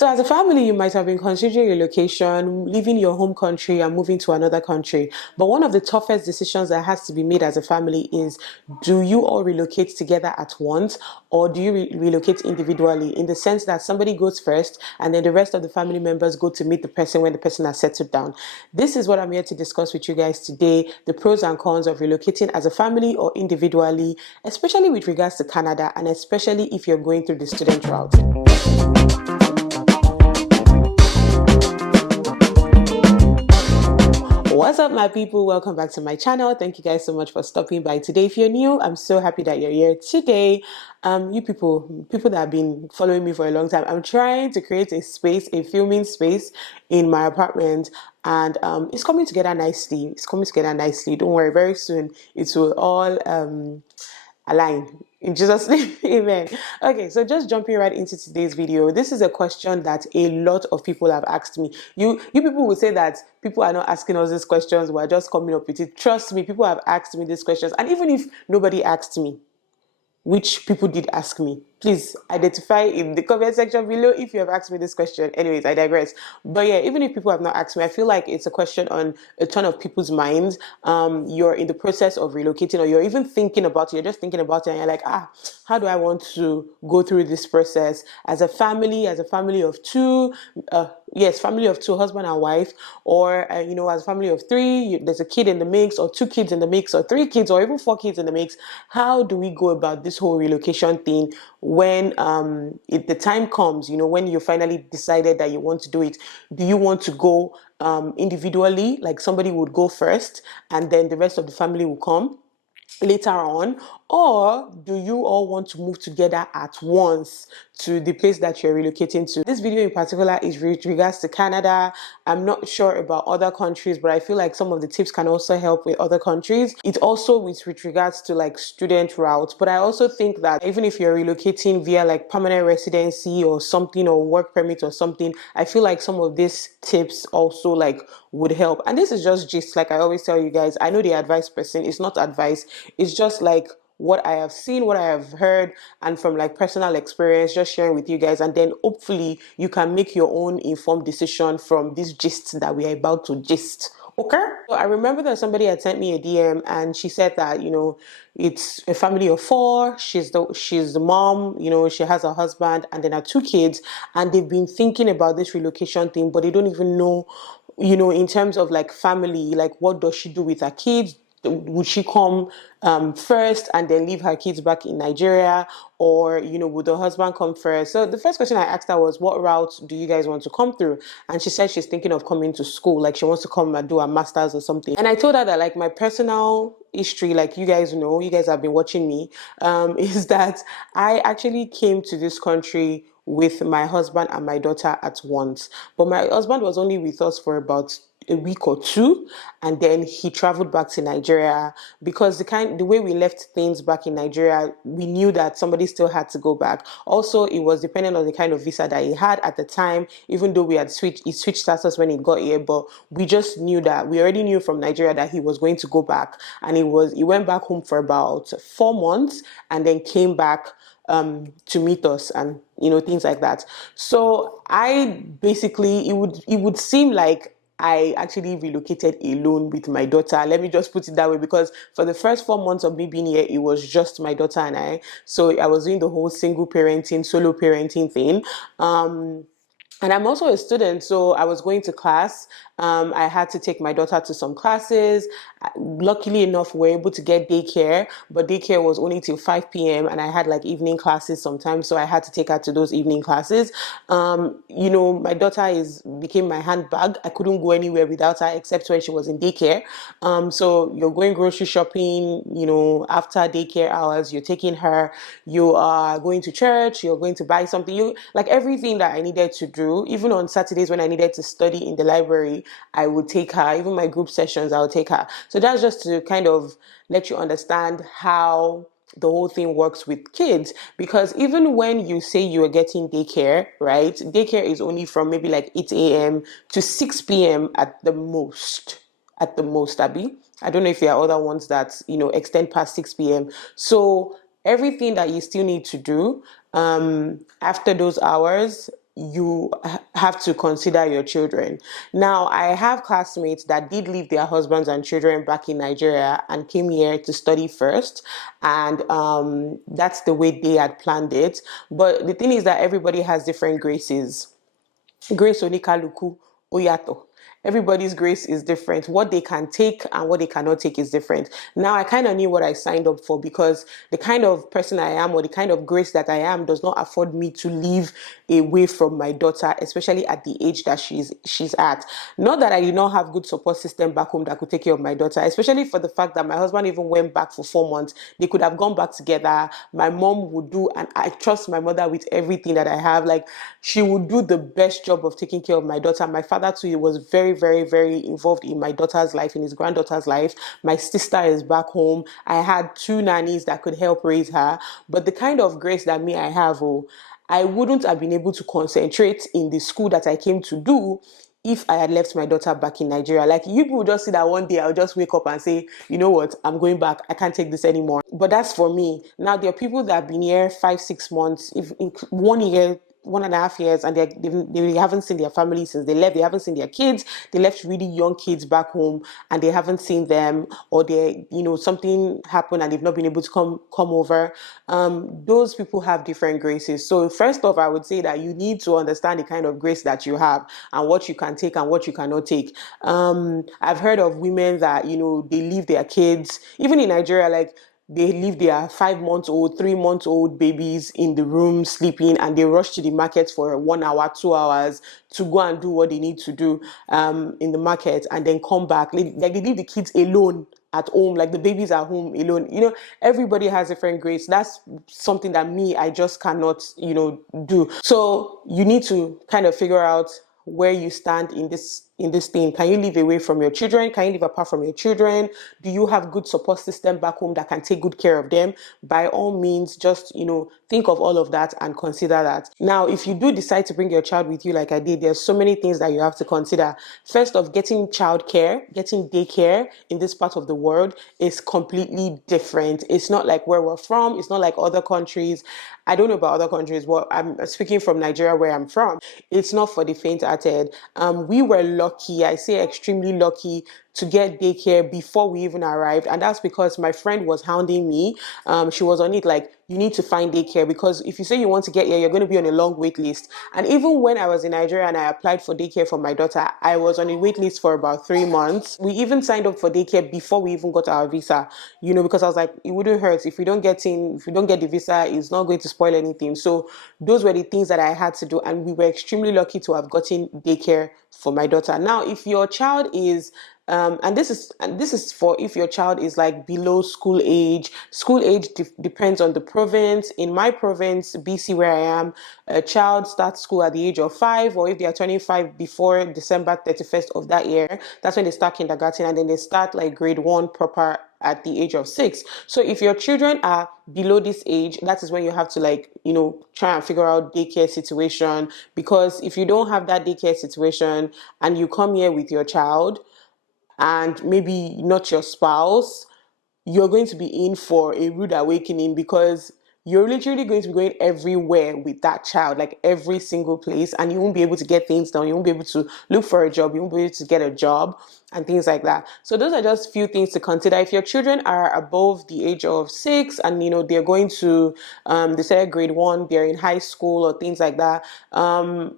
So as a family, you might have been considering relocation, leaving your home country and moving to another country. But one of the toughest decisions that has to be made as a family is, do you all relocate together at once, or do you relocate individually, in the sense that somebody goes first and then the rest of the family members go to meet the person when the person has settled down? This is what I'm here to discuss with you guys today, the pros and cons of relocating as a family or individually, especially with regards to Canada, and especially if you're going through the student route. What's up, my people? Welcome back to my channel. Thank you guys so much for stopping by today. If you're new, I'm so happy that you're here today. You people that have been following me for a long time, I'm trying to create a space, a filming space in my apartment, and it's coming together nicely. It's coming together nicely. Don't worry, very soon it will all align in Jesus' name. Amen. Okay, so just jumping right into today's video. This is a question that a lot of people have asked me. You people will say that people are not asking us these questions, we're just coming up with it. Trust me, people have asked me these questions, and even if nobody asked me, which people did ask me, please identify in the comment section below if you have asked me this question. Anyways, I digress. But yeah, even if people have not asked me, I feel like it's a question on a ton of people's minds. You're in the process of relocating, or you're even thinking about it, you're just thinking about it, and you're like, how do I want to go through this process as a family of two? Yes, family of two, husband and wife, or as a family of three, there's a kid in the mix, or two kids in the mix, or three kids, or even four kids in the mix. How do we go about this whole relocation thing when the time comes, when you finally decided that you want to do it? Do you want to go individually, like somebody would go first and then the rest of the family will come later on, or do you all want to move together at once to the place that you're relocating to? This video in particular is with regards to Canada. I'm not sure about other countries, but I feel like some of the tips can also help with other countries. It's also with regards to like student routes, but I also think that even if you're relocating via like permanent residency or something, or work permit or something, I feel like some of these tips also like would help. And this is just like I always tell you guys, I know the advice person, it's not advice, it's just like what I have seen, what I have heard, and from like personal experience, just sharing with you guys. And then hopefully you can make your own informed decision from this gist that we are about to gist. Okay. So I remember that somebody had sent me a DM and she said that, it's a family of four. She's the mom, she has a husband and then her two kids, and they've been thinking about this relocation thing, but they don't even know, in terms of like family, like what does she do with her kids? Would she come first and then leave her kids back in Nigeria, or would the husband come first? So the first question I asked her was, what route do you guys want to come through? And she said she's thinking of coming to school, like she wants to come and do a master's or something. And I told her that like my personal history, like you guys know, you guys have been watching me, is that I actually came to this country with my husband and my daughter at once. But my husband was only with us for about a week or two, and then he traveled back to Nigeria, because the way we left things back in Nigeria, we knew that somebody still had to go back. Also, it was dependent on the kind of visa that he had at the time, even though he switched status when he got here, but we just knew that we already knew from Nigeria that he was going to go back, and he went back home for about 4 months and then came back to meet us, and things like that. So I basically, it would seem like I actually relocated alone with my daughter. Let me just put it that way, because for the first 4 months of me being here, it was just my daughter and I. So I was doing the whole single parenting, solo parenting thing. And I'm also a student, so I was going to class. I had to take my daughter to some classes. Luckily enough, we were able to get daycare, but daycare was only till 5 p.m. and I had like evening classes sometimes, so I had to take her to those evening classes. My daughter became my handbag. I couldn't go anywhere without her except when she was in daycare. So you're going grocery shopping, after daycare hours, you're taking her, you are going to church, you're going to buy something, like everything that I needed to do. Even on Saturdays when I needed to study in the library, I would take her. Even my group sessions, I would take her. So that's just to kind of let you understand how the whole thing works with kids. Because even when you say you are getting daycare, right? Daycare is only from maybe like 8 a.m. to 6 p.m. at the most. At the most, Abby. I don't know if there are other ones that, extend past 6 p.m. So everything that you still need to do after those hours, you have to consider your children. Now, I have classmates that did leave their husbands and children back in Nigeria and came here to study first, and that's the way they had planned it. But the thing is that everybody has different graces. Grace onikaluku oyato. Everybody's grace is different. What they can take and what they cannot take is different. Now, I kind of knew what I signed up for, because the kind of person I am, or the kind of grace that I am, does not afford me to live away from my daughter, especially at the age that she's at. Not that I did not have good support system back home that could take care of my daughter, especially for the fact that my husband even went back for 4 months. They could have gone back together. My mom would do, and I trust my mother with everything that I have. Like, she would do the best job of taking care of my daughter. My father too, he was very, very, very involved in my daughter's life, in his granddaughter's life. My sister is back home. I had 2 nannies that could help raise her. But the kind of grace that me I have, I wouldn't have been able to concentrate in the school that I came to do if I had left my daughter back in Nigeria. Like, you people just see that one day I'll just wake up and say, you know what, I'm going back. I can't take this anymore. But that's for me. Now, there are people that have been here 5, 6 months, if in 1 year, 1.5 years, and they haven't seen their family since they left. They haven't seen their kids. They left really young kids back home, and they haven't seen them, or something happened and they've not been able to come over. Those people have different graces. So first off, I would say that you need to understand the kind of grace that you have and what you can take and what you cannot take. I've heard of women that they leave their kids, even in Nigeria, like, they leave their 5 months old, 3 months old babies in the room sleeping, and they rush to the market for 1 hour, 2 hours to go and do what they need to do in the market, and then come back. Like, they leave the kids alone at home, like the babies are home alone. Everybody has different grace. That's something that I just cannot, do. So you need to kind of figure out where you stand in this thing. Can you live away from your children? Can you live apart from your children? Do you have good support system back home that can take good care of them? By all means, just think of all of that and consider that. Now, if you do decide to bring your child with you, like I did, there's so many things that you have to consider. First off, getting childcare, getting daycare in this part of the world is completely different. It's not like where we're from. It's not like other countries. I don't know about other countries. Well, I'm speaking from Nigeria, where I'm from. It's not for the faint-hearted. We were lucky, I say extremely lucky, to get daycare before we even arrived. And that's because my friend was hounding me. She was on it like, you need to find daycare, because if you say you want to get here, you're going to be on a long wait list. And even when I was in Nigeria and I applied for daycare for my daughter, I was on a wait list for about 3 months. We even signed up for daycare before we even got our visa, because I was like, it wouldn't hurt if we don't get the visa, it's not going to spoil anything. So those were the things that I had to do, and we were extremely lucky to have gotten daycare for my daughter. Now, if your child is and this is for if your child is like below school age. School age depends on the province. In my province, BC, where I am, a child starts school at the age of 5, or if they are turning 5 before December 31st of that year, that's when they start kindergarten, and then they start like grade 1 proper at the age of 6. So if your children are below this age, that is when you have to try and figure out daycare situation, because if you don't have that daycare situation and you come here with your child and maybe not your spouse, you're going to be in for a rude awakening, because you're literally going to be going everywhere with that child, like every single place, and you won't be able to get things done. You won't be able to look for a job. You won't be able to get a job and things like that. So those are just few things to consider. If your children are above the age of 6 and they're going to they started grade 1, they're in high school or things like that,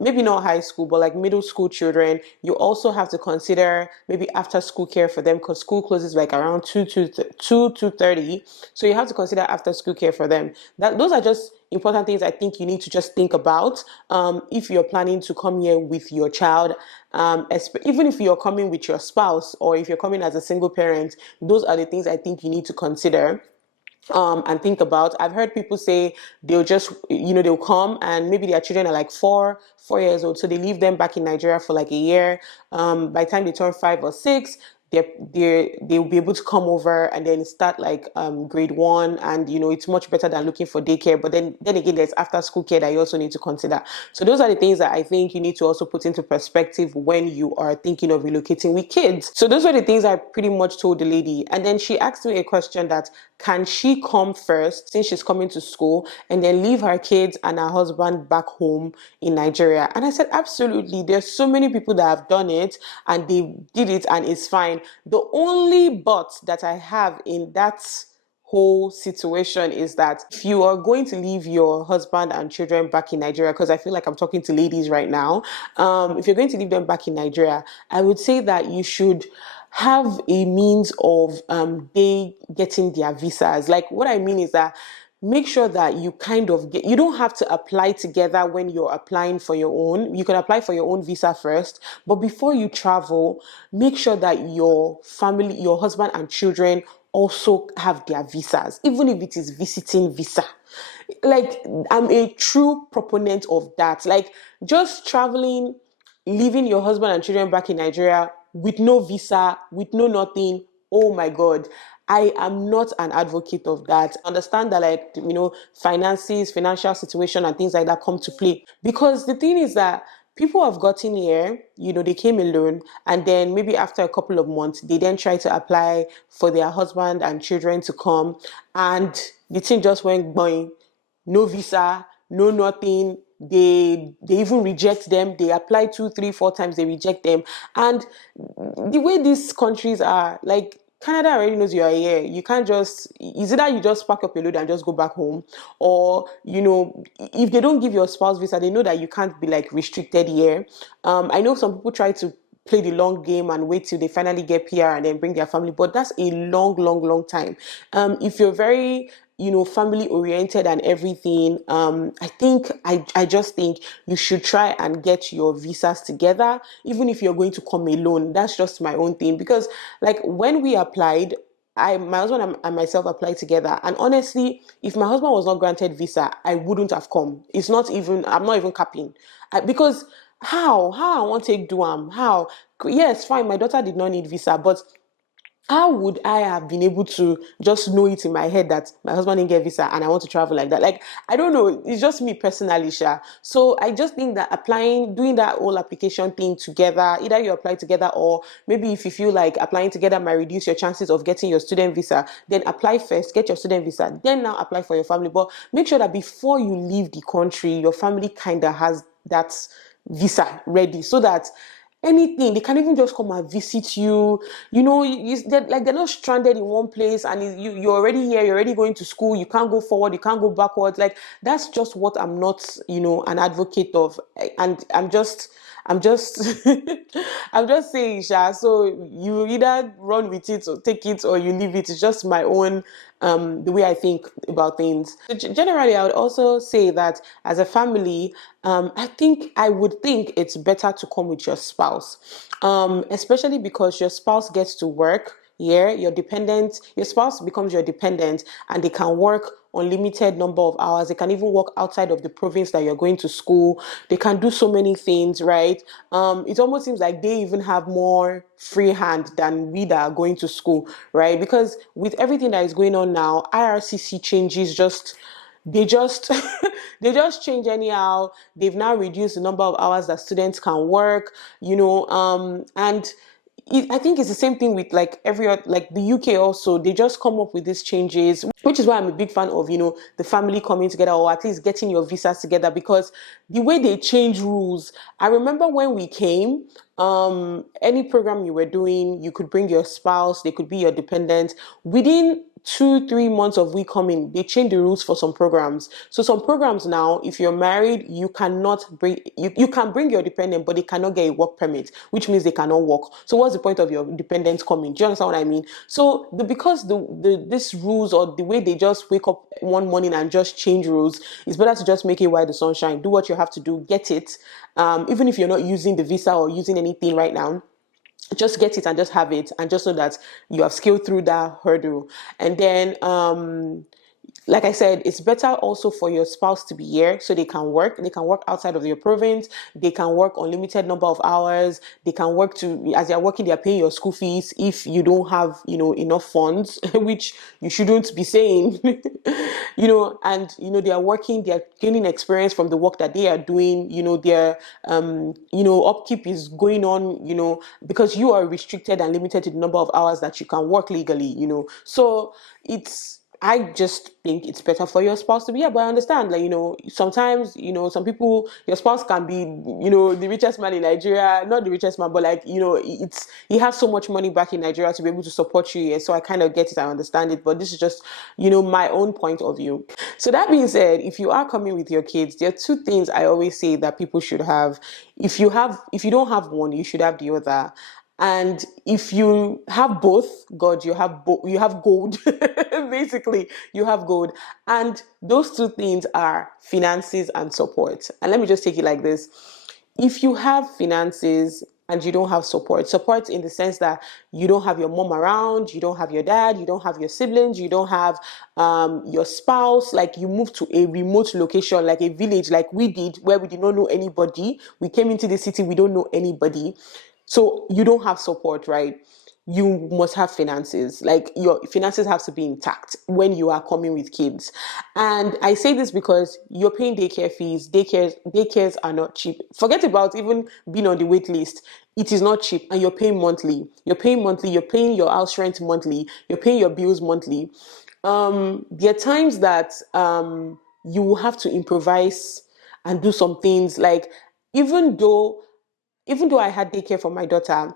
maybe not high school, but like middle school children, you also have to consider maybe after school care for them, because school closes like around 2:30. So you have to consider after school care for them. Those are just important things I think you need to just think about if you're planning to come here with your child. Even if you're coming with your spouse, or if you're coming as a single parent, those are the things I think you need to consider and think about. I've heard people say they'll just, they'll come and maybe their children are like 4 years old. So they leave them back in Nigeria for like a year. By the time they turn 5 or 6, they'll be able to come over and then start like grade one, and it's much better than looking for daycare. But then again, there's after school care that you also need to consider. So those are the things that I think you need to also put into perspective when you are thinking of relocating with kids. So those were the things I pretty much told the lady. And then she asked me a question that, can she come first since she's coming to school and then leave her kids and her husband back home in Nigeria? And I said, absolutely. There's so many people that have done it and they did it and it's fine. The only but that I have in that whole situation is that if you are going to leave your husband and children back in Nigeria, because I feel like I'm talking to ladies right now, if you're going to leave them back in Nigeria, I would say that you should have a means of they getting their visas. Like, what I mean is that make sure that you kind of you don't have to apply together when you're applying for your own. You can apply for your own visa first, but before you travel, make sure that your family, your husband and children also have their visas, even if it is visiting visa. Like, I'm a true proponent of that. Like, just traveling, leaving your husband and children back in Nigeria with no visa, with no nothing. Oh my God. I am not an advocate of that. Understand that, like, finances, financial situation and things like that come to play. Because the thing is that people have gotten here, they came alone, and then maybe after a couple of months, they then try to apply for their husband and children to come, and the thing just went going. No visa, no nothing. They even reject them. They apply 2, 3, 4 times, they reject them. And the way these countries are, like, Canada already knows you are here. You can't just, is it that you just pack up your load and just go back home? Or, if they don't give your spouse visa, they know that you can't be like restricted here. I know some people try to play the long game and wait till they finally get PR and then bring their family, but that's a long, long, long time. If you're very family oriented and everything, I just think you should try and get your visas together, even if you're going to come alone. That's just my own thing, because like when we applied, my husband and myself applied together, and honestly, if my husband was not granted visa, I wouldn't have come. I'm not even capping, because how I want to take Duam? How? Yes, fine, my daughter did not need visa, but how would I have been able to just know it in my head that my husband didn't get visa and I want to travel like that? Like, I don't know. It's just me personally, Sha. So I just think that doing that whole application thing together, either you apply together, or maybe if you feel like applying together might reduce your chances of getting your student visa, then apply first, get your student visa, then now apply for your family. But make sure that before you leave the country, your family kind of has that visa ready, so that anything, they can even just come and visit you. They're not stranded in one place, and you're already here, you're already going to school, you can't go forward, you can't go backwards. Like, that's just what I'm not an advocate of. And I'm just I'm just saying, Sha. So you either run with it or take it, or you leave it. It's just my own the way I think about things. So generally, I would also say that as a family, I would think it's better to come with your spouse, especially because your spouse gets to work. Yeah, your spouse becomes your dependent, and they can work unlimited number of hours. They can even work outside of the province that you're going to school. They can do so many things, right? It almost seems like they even have more free hand than we that are going to school, right? Because with everything that is going on now, IRCC changes they just they just change anyhow. They've now reduced the number of hours that students can work, and I think it's the same thing with like like the UK also. They just come up with these changes, which is why I'm a big fan of the family coming together, or at least getting your visas together, because the way they change rules. I remember when we came, any program you were doing, you could bring your spouse, they could be your dependent. Within 2, 3 months of we coming, they change the rules for some programs. So some programs now, if you're married, you can bring your dependent, but they cannot get a work permit, which means they cannot work. So what's the point of your dependents coming? Do you understand what I mean? So because this rules, or the way they just wake up one morning and just change rules, it's better to just make it while the sun shine. Do what you have to do, get it. Even if you're not using the visa or using anything right now, just get it and just have it, and just know that you have scaled through that hurdle. And then like I said, it's better also for your spouse to be here so they can work. They can work outside of your province. They can work unlimited number of hours. They can work to, as they're working, they're paying your school fees if you don't have, enough funds, which you shouldn't be saying, and, they are working, they're gaining experience from the work that they are doing, their, upkeep is going on, because you are restricted and limited to the number of hours that you can work legally, So I just think it's better for your spouse to be here. But I understand, like, sometimes, some people, your spouse can be, the richest man in Nigeria, not the richest man, but like, he has so much money back in Nigeria to be able to support you. And so I kind of get it, I understand it. But this is just, my own point of view. So that being said, if you are coming with your kids, there are two things I always say that people should have. If you don't have one, you should have the other. And if you have both, God, you have gold. Basically, you have gold. And those two things are finances and support. And let me just take it like this. If you have finances and you don't have support in the sense that you don't have your mom around, you don't have your dad, you don't have your siblings, you don't have your spouse, like you moved to a remote location, like a village, like we did, where we did not know anybody. We came into the city, we don't know anybody. So you don't have support, right? You must have finances. Like your finances have to be intact when you are coming with kids. And I say this because you're paying daycare fees. Daycares are not cheap. Forget about even being on the wait list. It is not cheap, and you're paying monthly. You're paying monthly. You're paying your house rent monthly. You're paying your bills monthly. There are times that you will have to improvise and do some things. Like even though I had daycare for my daughter,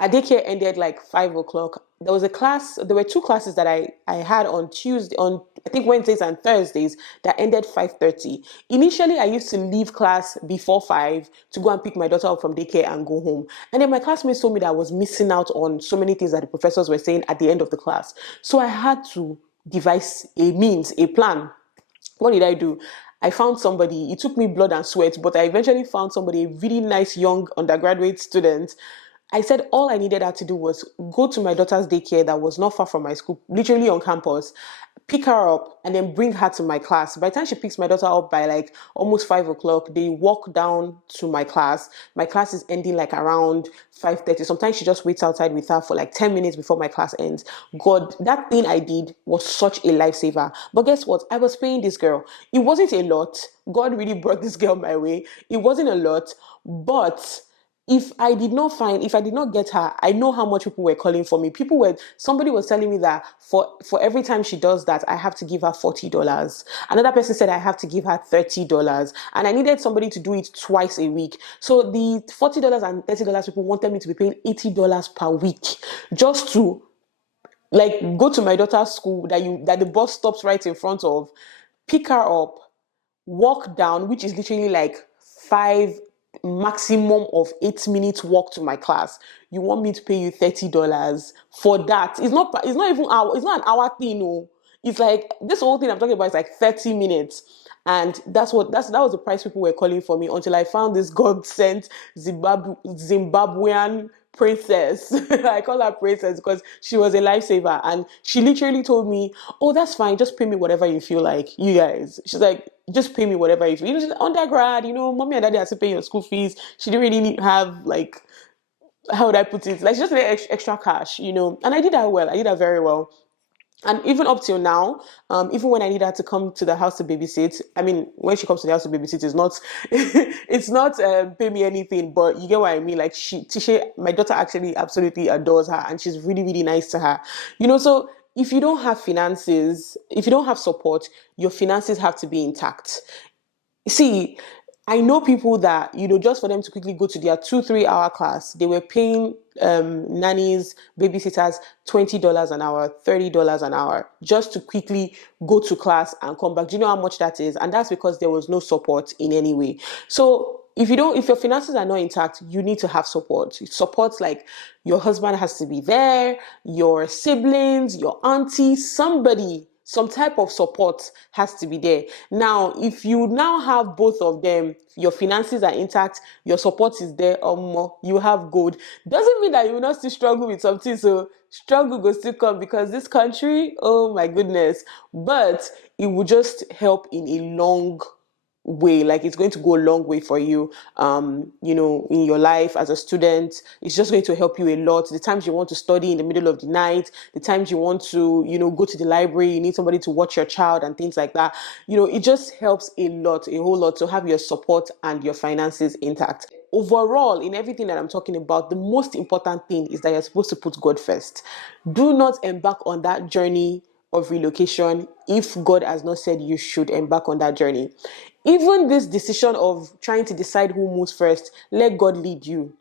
our daycare ended like 5 o'clock. There were two classes that I had on Tuesday, on I think Wednesdays and Thursdays, that ended 5:30. Initially, I used to leave class before 5 to go and pick my daughter up from daycare and go home. And then my classmates told me that I was missing out on so many things that the professors were saying at the end of the class. So I had to devise a plan. What did I do? I found somebody. It took me blood and sweat, but I eventually found somebody, a really nice young undergraduate student. I said all I needed her to do was go to my daughter's daycare that was not far from my school, literally on campus, pick her up, and then bring her to my class. By the time she picks my daughter up by like almost 5 o'clock, they walk down to my class. My class is ending like around 5:30. Sometimes she just waits outside with her for like 10 minutes before my class ends. God, that thing I did was such a lifesaver. But guess what? I was paying this girl. It wasn't a lot. God really brought this girl my way. It wasn't a lot, but if I did not get her, I know how much people were calling for me. Somebody was telling me that for every time she does that, I have to give her $40. Another person said I have to give her $30. And I needed somebody to do it twice a week. So the $40 and $30 people wanted me to be paying $80 per week just to like go to my daughter's school that the bus stops right in front of, pick her up, walk down, which is literally like 5 maximum of 8 minutes walk to my class. You want me to pay you $30 for that? It's not an hour thing, no. It's like this whole thing I'm talking about is like 30 minutes. And that was the price people were calling for me until I found this God sent Zimbabwean princess. I call her princess because she was a lifesaver, and she literally told me, "Oh, that's fine. Just pay me whatever you feel like, you guys." She's like, "Just pay me whatever you feel." She's undergrad, mommy and daddy had to pay your school fees. She didn't really have like, how would I put it? Like, she just needed extra cash, And I did that well. I did that very well. And even up till now, even when I need her to come to the house to babysit, I mean, when she comes to the house to babysit, it's not pay me anything, but you get what I mean. Like Tisha, my daughter actually absolutely adores her, and she's really, really nice to her. So if you don't have finances, if you don't have support, your finances have to be intact. See, I know people that, just for them to quickly go to their 2-3 hour class, they were paying nannies, babysitters, $20 an hour, $30 an hour, just to quickly go to class and come back. Do you know how much that is? And that's because there was no support in any way. So if your finances are not intact, you need to have support. Support, like your husband has to be there, your siblings, your auntie, somebody some type of support has to be there. Now, if you now have both of them, your finances are intact, your support is there, you have gold. Doesn't mean that you will not still struggle with something. So struggle will still come, because this country, oh my goodness. But it will just help in a long way. Like, it's going to go a long way for you, in your life as a student. It's just going to help you a lot. The times you want to study in the middle of the night, the times you want to go to the library, you need somebody to watch your child and things like that. It just helps a whole lot, to have your support and your finances intact. Overall, in everything that I'm talking about, the most important thing is that you're supposed to put God first. Do not embark on that journey of relocation if God has not said you should embark on that journey. Even this decision of trying to decide who moves first, let God lead you.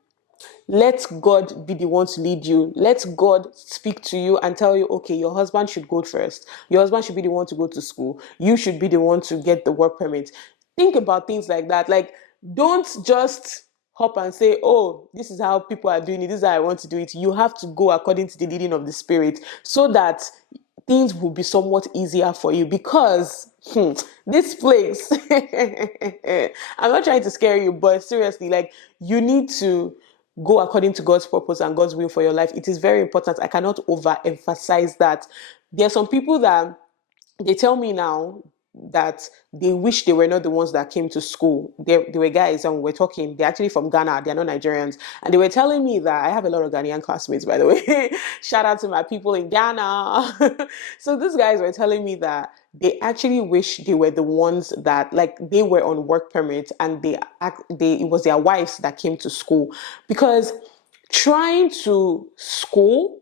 Let God be the one to lead you. Let God speak to you and tell you, okay, your husband should go first. Your husband should be the one to go to school. You should be the one to get the work permit. Think about things like that. Like, don't just hop and say, oh, this is how people are doing it, this is how I want to do it. You have to go according to the leading of the Spirit, so that things will be somewhat easier for you. Because this place, I'm not trying to scare you, but seriously, like, you need to go according to God's purpose and God's will for your life. It is very important. I cannot overemphasize that. There are some people that they tell me now that they wish they were not the ones that came to school. They were guys, and we were talking. They're actually from Ghana. They're not Nigerians. And they were telling me that, I have a lot of Ghanaian classmates, by the way. Shout out to my people in Ghana. So these guys were telling me that they actually wish they were the ones that, like, they were on work permit, and it was their wives that came to school. Because trying to school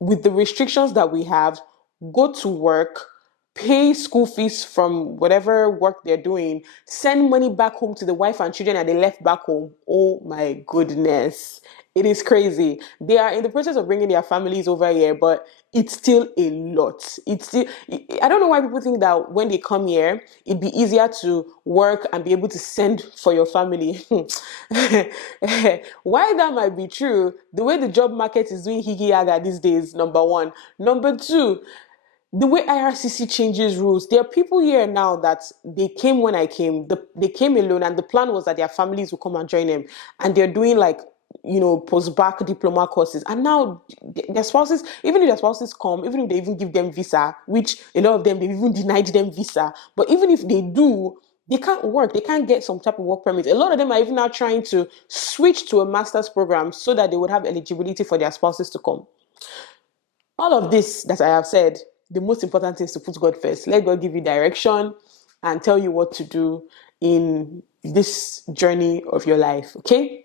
with the restrictions that we have, go to work, pay school fees from whatever work they're doing, send money back home to the wife and children that they left back home. Oh my goodness. It is crazy. They are in the process of bringing their families over here, but it's still a lot. I don't know why people think that when they come here, it'd be easier to work and be able to send for your family. Why that might be true, the way the job market is doing higi yaga these days, number one. Number two, the way IRCC changes rules. There are people here now that they came when I came. They came alone, and the plan was that their families will come and join them. And they're doing, like, post-bac diploma courses. And now their spouses, even if their spouses come, even if they even give them visa, which a lot of them, they've even denied them visa. But even if they do, they can't work. They can't get some type of work permit. A lot of them are even now trying to switch to a master's program so that they would have eligibility for their spouses to come. All of this that I have said, the most important thing is to put God first. Let God give you direction and tell you what to do in this journey of your life, okay?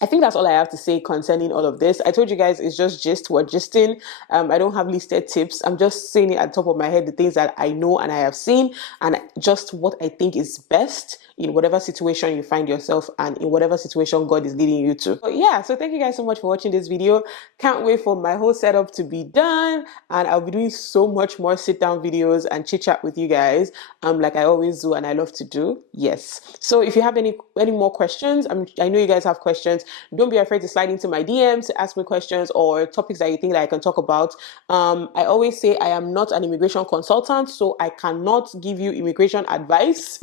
I think that's all I have to say concerning all of this. I told you guys it's just gist. We're gisting. I don't have listed tips. I'm just saying it at the top of my head, the things that I know and I have seen, and just what I think is best in whatever situation you find yourself and in whatever situation God is leading you to. But yeah, so thank you guys so much for watching this video. Can't wait for my whole setup to be done, and I'll be doing so much more sit-down videos and chit-chat with you guys, like I always do and I love to do. Yes. So if you have any more questions, I know you guys have questions. Don't be afraid to slide into my DMs to ask me questions or topics that you think that I can talk about. I always say I am not an immigration consultant, so I cannot give you immigration advice.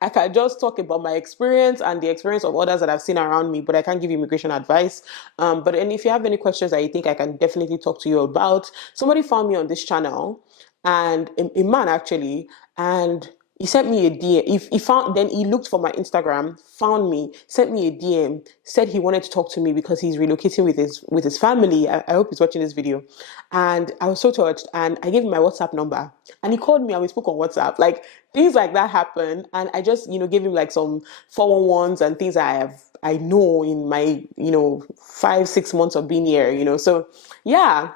I can just talk about my experience and the experience of others that I've seen around me, but I can't give you immigration advice. And if you have any questions that you think I can definitely talk to you about, somebody found me on this channel, and a man actually, and he sent me a DM. Then he looked for my Instagram, found me, sent me a DM, said he wanted to talk to me because he's relocating with his family. I hope he's watching this video. And I was so touched, and I gave him my WhatsApp number, and he called me and we spoke on WhatsApp. Like, things like that happen, and I just gave him like some 411s and things I know in my 5-6 months of being here. So yeah.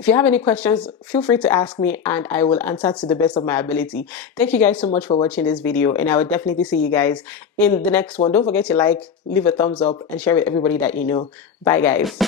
If you have any questions, feel free to ask me and I will answer to the best of my ability. Thank you guys so much for watching this video, and I will definitely see you guys in the next one. Don't forget to like, leave a thumbs up, and share with everybody that you know. Bye guys.